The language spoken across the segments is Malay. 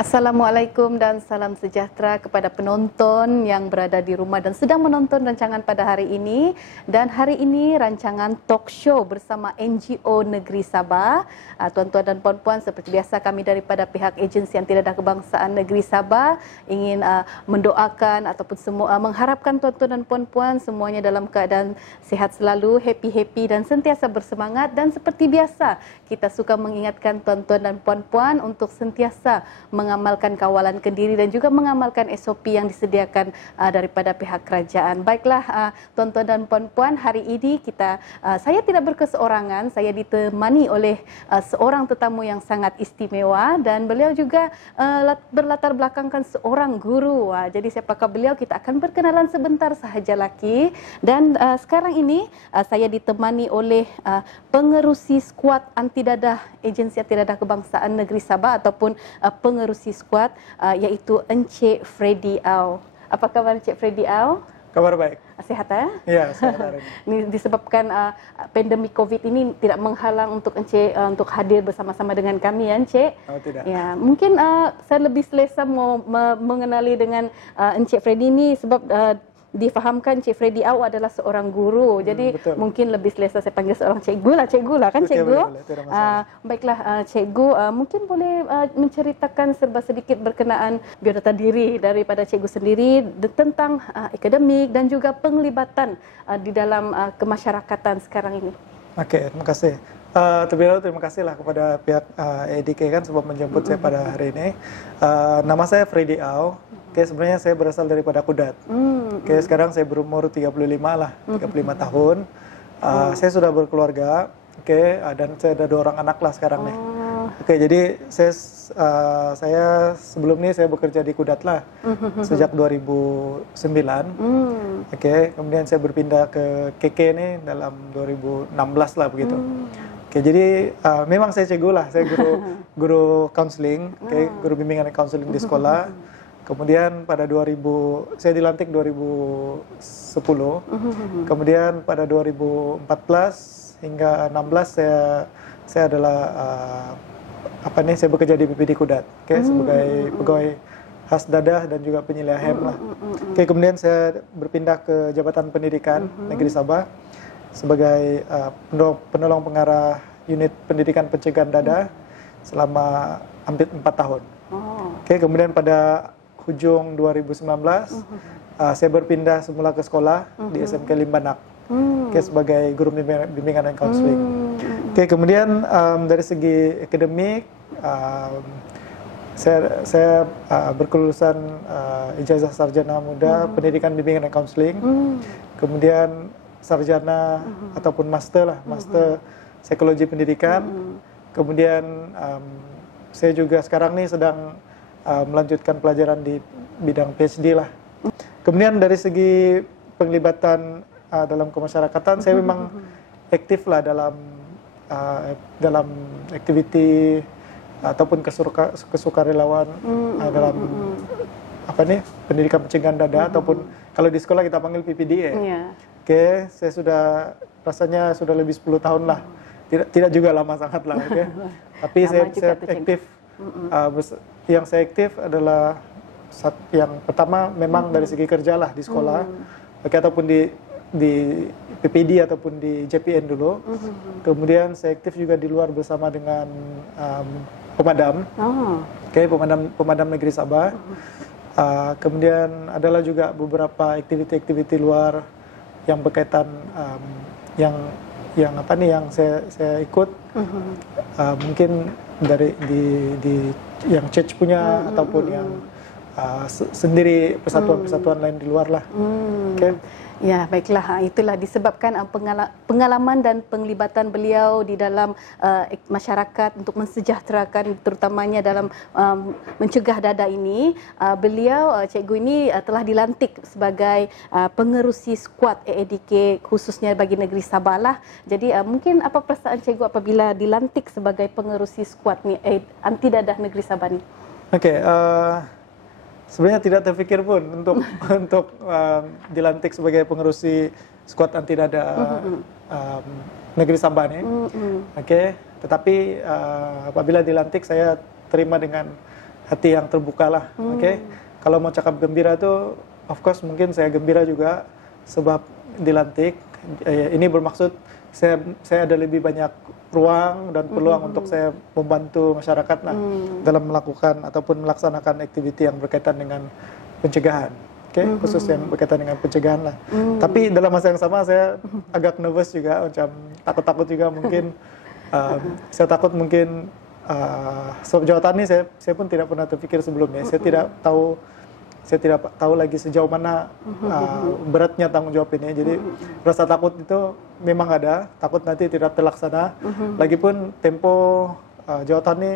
Assalamualaikum dan salam sejahtera kepada penonton yang berada di rumah dan sedang menonton rancangan pada hari ini. Dan hari ini rancangan talk show bersama NGO Negeri Sabah. Tuan-tuan dan puan-puan, seperti biasa kami daripada pihak Agensi Antidadah Kebangsaan Negeri Sabah ingin mendoakan ataupun mengharapkan tuan-tuan dan puan-puan semuanya dalam keadaan sihat selalu, happy-happy dan sentiasa bersemangat. Dan seperti biasa, kita suka mengingatkan tuan-tuan dan puan-puan untuk sentiasa mengamalkan kawalan kendiri dan juga mengamalkan SOP yang disediakan daripada pihak kerajaan. Baiklah tuan-tuan dan puan-puan, hari ini saya tidak berkeseorangan, saya ditemani oleh seorang tetamu yang sangat istimewa dan beliau juga berlatar belakangkan seorang guru. Jadi siapakah beliau? Kita akan berkenalan sebentar sahaja lagi. Dan sekarang ini saya ditemani oleh pengerusi skuad antidadah Agensi Antidadah Kebangsaan Negeri Sabah ataupun pengerusi skuad iaitu Encik Freddy Au. Apa kabar Encik Freddy Au? Kabar baik. Sihat ya? Ya, sehat hari ini. Disebabkan pandemik COVID ini tidak menghalang untuk Encik untuk hadir bersama-sama dengan kami ya Encik. Oh, tidak. Ya, mungkin saya lebih selesa mengenali dengan Encik Freddy ini sebab difahamkan Cik Freddy Au adalah seorang guru. Jadi betul. Mungkin lebih selesa saya panggil seorang cikgu lah kan cikgu. Baiklah cikgu, mungkin boleh menceritakan serba sedikit berkenaan biodata diri daripada cikgu sendiri tentang akademik dan juga penglibatan di dalam kemasyarakatan sekarang ini. Oke, terima kasih. Terlebih dahulu terima kasihlah kepada pihak ADK kan sebab menjemput saya pada hari ini. Nama saya Freddy Au. Oke, sebenarnya saya berasal daripada Kudat. Oke, sekarang saya berumur 35 tahun. Saya sudah berkeluarga. Oke, dan saya ada 2 orang anak lah sekarang nih. Oke, jadi saya sebelum ini saya bekerja di Kudat lah sejak 2009. Oke, kemudian saya berpindah ke KK nih dalam 2016 lah begitu. Oke, jadi memang saya cikgu lah, saya guru counseling, guru bimbingan dan counseling di sekolah. Kemudian pada saya dilantik 2010. Kemudian pada 2014 hingga 16 saya adalah saya bekerja di PPD Kudat, sebagai pegawai khas dadah dan juga penyelia hem lah. Oke, kemudian saya berpindah ke Jabatan Pendidikan Negeri Sabah sebagai penolong pengarah unit pendidikan pencegahan dadah selama hampir 4 tahun. Oke, kemudian pada hujung 2019 saya berpindah semula ke sekolah di SMK Limbanak sebagai guru bimbingan dan counseling. Oke, kemudian dari segi akademik saya berkelulusan ijazah sarjana muda pendidikan bimbingan dan counseling. Kemudian sarjana ataupun master psikologi pendidikan. Kemudian saya juga sekarang nih sedang melanjutkan pelajaran di bidang PhD lah. Kemudian dari segi penglibatan dalam kemasyarakatan, saya memang aktif lah dalam aktiviti ataupun kesukarelawan dalam pendidikan pencegahan dadah ataupun kalau di sekolah kita panggil PPDA. Oke, saya rasanya sudah lebih 10 tahun lah. Tidak juga lama sangat lah, Tapi saya aktif. Yang saya aktif adalah yang pertama memang dari segi kerja lah di sekolah, ataupun di PPD ataupun di JPN dulu. Kemudian saya aktif juga di luar bersama dengan pemadam, pemadam Negeri Sabah. Kemudian adalah juga beberapa aktiviti-aktiviti luar yang berkaitan yang saya ikut. Mungkin dari di yang church punya ataupun yang sendiri persatuan-persatuan lain di luar lah. Ya, baiklah. Itulah disebabkan pengalaman dan penglibatan beliau di dalam masyarakat untuk mensejahterakan terutamanya dalam mencegah dadah ini. Beliau, cikgu ini telah dilantik sebagai pengerusi skuad AADK khususnya bagi negeri Sabah lah. Jadi mungkin apa perasaan cikgu apabila dilantik sebagai pengerusi skuad ni anti dadah negeri Sabah ni? Oke, sebenarnya tidak terfikir pun untuk dilantik sebagai pengerusi skuad anti dadah negeri Sabah nih. Oke, tetapi apabila dilantik saya terima dengan hati yang terbuka lah. Oke. Kalau mau cakap gembira tuh, of course mungkin saya gembira juga sebab dilantik. Ini bermaksud saya ada lebih banyak ruang dan peluang untuk saya membantu masyarakat lah dalam melakukan ataupun melaksanakan aktiviti yang berkaitan dengan pencegahan. Oke, khusus yang berkaitan dengan pencegahan lah. Tapi dalam masa yang sama saya agak nervous juga, macam takut-takut juga mungkin. Saya takut mungkin sebab jawatan ini saya pun tidak pernah terpikir sebelumnya. Saya tidak tahu lagi sejauh mana beratnya tanggung jawab ini. Jadi rasa takut itu memang ada, takut nanti tidak terlaksana. Lagipun tempo jawatan ini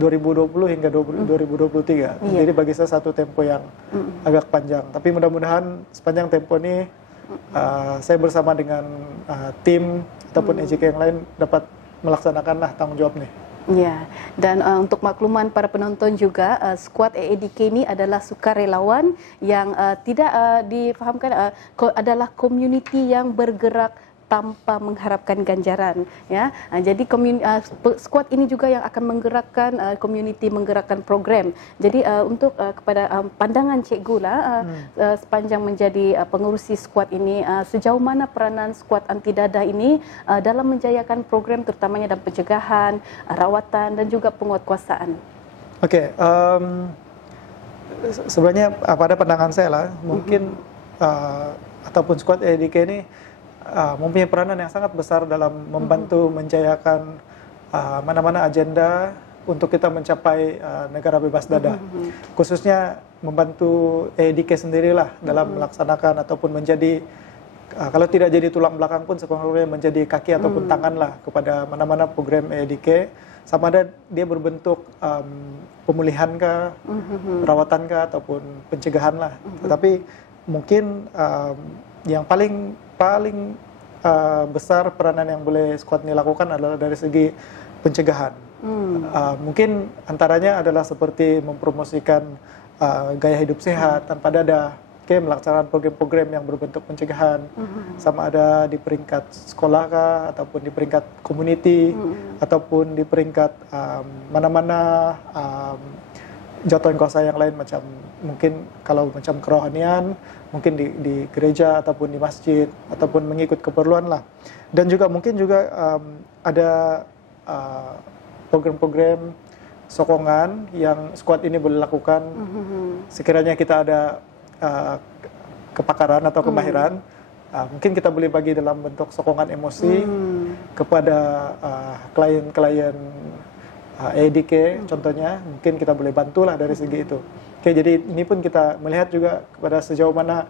2020 hingga 2023. Jadi bagi saya satu tempo yang agak panjang. Tapi mudah-mudahan sepanjang tempo ini saya bersama dengan tim ataupun EJK yang lain dapat melaksanakanlah tanggung jawab nih. Ya, dan untuk makluman para penonton juga, skuad EEDK ini adalah sukarelawan yang tidak difahamkan adalah komuniti yang bergerak tanpa mengharapkan ganjaran, ya. Jadi skuad ini juga yang akan menggerakkan komuniti, menggerakkan program. Jadi untuk kepada pandangan cikgu lah, sepanjang menjadi pengerusi skuad ini, sejauh mana peranan skuad anti dadah ini dalam menjayakan program terutamanya dalam pencegahan, rawatan dan juga penguatkuasaan. Oke, sebenarnya pada pandangan saya lah, mungkin ataupun skuad EEDK ini mempunyai peranan yang sangat besar dalam membantu menjayakan mana-mana agenda untuk kita mencapai negara bebas dadah. Khususnya membantu EEDK sendirilah dalam melaksanakan ataupun menjadi, kalau tidak jadi tulang belakang pun sekurang-kurangnya menjadi kaki ataupun tangan lah kepada mana-mana program EEDK. Sama ada dia berbentuk pemulihan kah, perawatan kah, ataupun pencegahan lah. Tetapi mungkin yang paling besar peranan yang boleh skuad ini lakukan adalah dari segi pencegahan. Mungkin antaranya adalah seperti mempromosikan gaya hidup sehat tanpa dadah, melaksanakan program-program yang berbentuk pencegahan, sama ada di peringkat sekolah kah, ataupun di peringkat community, ataupun di peringkat mana-mana jatuhan kuasa yang lain, macam mungkin kalau macam kerohanian, mungkin di gereja ataupun di masjid, ataupun mengikut keperluan lah. Dan juga mungkin juga ada program-program sokongan yang skuad ini boleh lakukan. Sekiranya kita ada kepakaran atau kemahiran, mungkin kita boleh bagi dalam bentuk sokongan emosi kepada klien-klien EEDK contohnya, mungkin kita boleh bantulah dari segi itu. Oke, jadi ini pun kita melihat juga kepada sejauh mana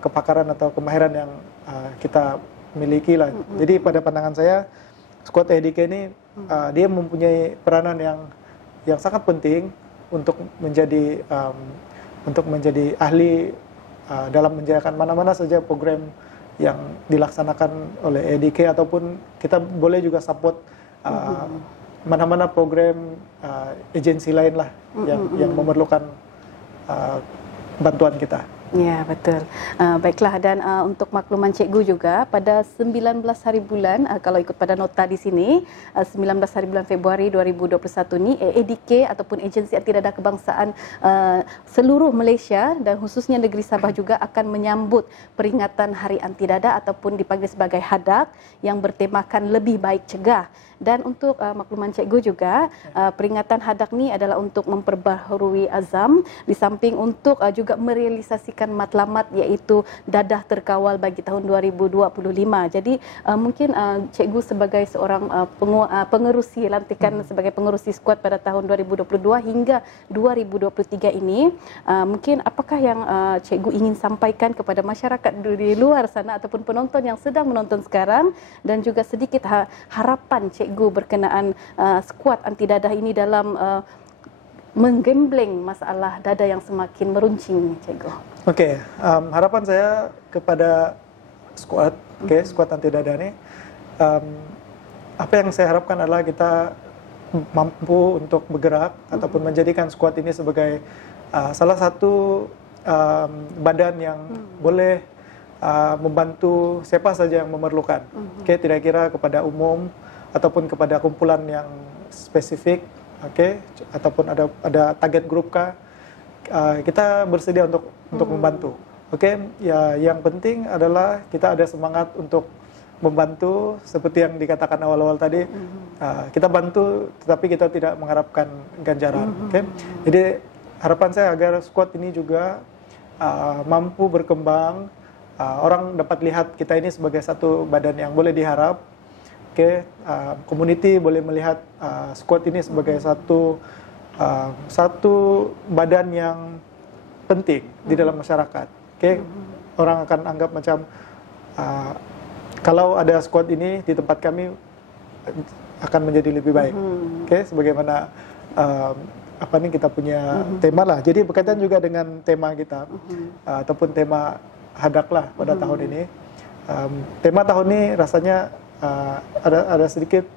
kepakaran atau kemahiran yang kita miliki lah. Jadi pada pandangan saya, skuad EEDK ini dia mempunyai peranan yang sangat penting untuk menjadi ahli dalam menjalankan mana-mana saja program yang dilaksanakan oleh EEDK, ataupun kita boleh juga support mana-mana program agensi lain lah yang memerlukan bantuan kita. Ya, betul. Baiklah, dan untuk makluman cikgu juga, pada 19 hari bulan, kalau ikut pada nota di sini, 19 hari bulan Februari 2021 ni, EEDK ataupun Agensi Anti Dadah Kebangsaan seluruh Malaysia dan khususnya negeri Sabah juga akan menyambut peringatan Hari Anti Dadah ataupun dipanggil sebagai Hadak yang bertemakan lebih baik cegah. Dan untuk makluman cikgu juga, peringatan Hadak ni adalah untuk memperbaharui azam, di samping untuk juga merealisasikan matlamat iaitu dadah terkawal bagi tahun 2025. Jadi mungkin cikgu sebagai seorang pengerusi lantikan sebagai pengerusi skuad pada tahun 2022 hingga 2023 ini, mungkin apakah yang cikgu ingin sampaikan kepada masyarakat di luar sana ataupun penonton yang sedang menonton sekarang, dan juga sedikit harapan cikgu berkenaan skuad anti dadah ini dalam menggembleng masalah dadah yang semakin meruncing, cikgu. Oke, harapan saya kepada skuad, skuad anti dadah ini, apa yang saya harapkan adalah kita mampu untuk bergerak ataupun menjadikan skuad ini sebagai salah satu badan yang boleh membantu siapa saja yang memerlukan. Tidak kira kepada umum ataupun kepada kumpulan yang spesifik oke, ataupun ada target grup kah, kita bersedia untuk membantu. Oke, ya yang penting adalah kita ada semangat untuk membantu seperti yang dikatakan awal-awal tadi. Kita bantu, tetapi kita tidak mengharapkan ganjaran. Oke, jadi harapan saya agar squad ini juga mampu berkembang, orang dapat lihat kita ini sebagai satu badan yang boleh diharap. Oke, community boleh melihat squad ini sebagai satu badan yang penting di dalam masyarakat. Oke, orang akan anggap macam kalau ada squad ini di tempat kami akan menjadi lebih baik. Oke, sebagaimana kita punya tema lah. Jadi berkaitan juga dengan tema kita ataupun tema hadak lah pada tahun ini. Tema tahun ini rasanya ada sedikit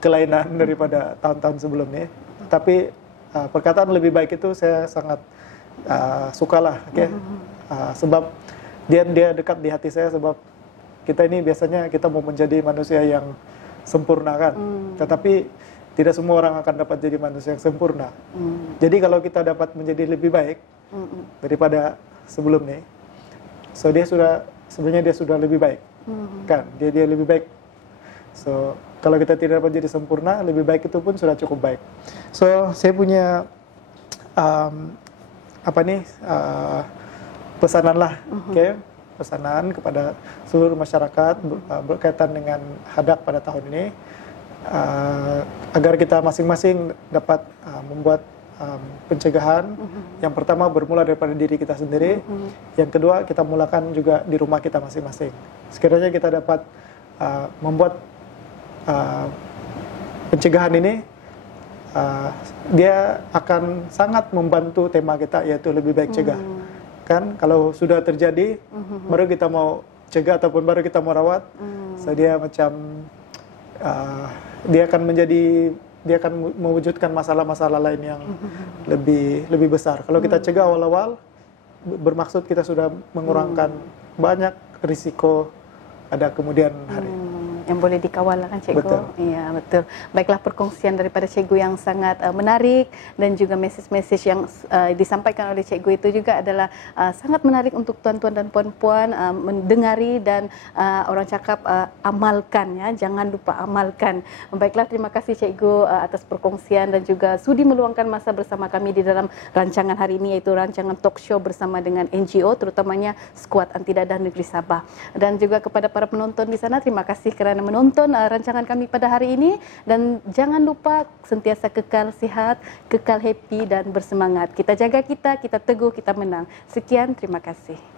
kelainan daripada tahun-tahun sebelumnya. Tapi perkataan lebih baik itu saya sangat sukalah, sebab dia dekat di hati saya, sebab kita ini biasanya kita mau menjadi manusia yang sempurna kan, tetapi tidak semua orang akan dapat jadi manusia yang sempurna. Jadi kalau kita dapat menjadi lebih baik daripada sebelumnya, so sebenarnya dia sudah lebih baik, kan? Dia lebih baik. So kalau kita tidak dapat jadi sempurna, lebih baik itu pun sudah cukup baik. So saya punya pesanan lah, pesanan kepada seluruh masyarakat berkaitan dengan hadak pada tahun ini, agar kita masing-masing dapat membuat pencegahan. Yang pertama bermula daripada diri kita sendiri, yang kedua kita mulakan juga di rumah kita masing-masing. Sekiranya kita dapat membuat pencegahan ini, dia akan sangat membantu tema kita, yaitu lebih baik cegah. Kan kalau sudah terjadi, baru kita mau cegah ataupun baru kita mau rawat, so dia macam dia akan mewujudkan masalah-masalah lain yang lebih besar. Kalau kita cegah awal-awal, bermaksud kita sudah mengurangkan banyak risiko pada kemudian hari. Yang boleh dikawal kan Cikgu? Betul. Iya, betul. Baiklah, perkongsian daripada Cikgu yang sangat menarik, dan juga message-message yang disampaikan oleh Cikgu itu juga adalah sangat menarik untuk tuan-tuan dan puan-puan mendengari, dan orang cakap amalkan, ya, jangan lupa amalkan. Baiklah, terima kasih Cikgu atas perkongsian dan juga sudi meluangkan masa bersama kami di dalam rancangan hari ini, yaitu rancangan talk show bersama dengan NGO, terutamanya Skuad Anti Dadah Negeri Sabah. Dan juga kepada para penonton di sana, terima kasih kerana menonton rancangan kami pada hari ini, dan jangan lupa sentiasa kekal sihat, kekal happy dan bersemangat. Kita jaga kita teguh, kita menang. Sekian, terima kasih.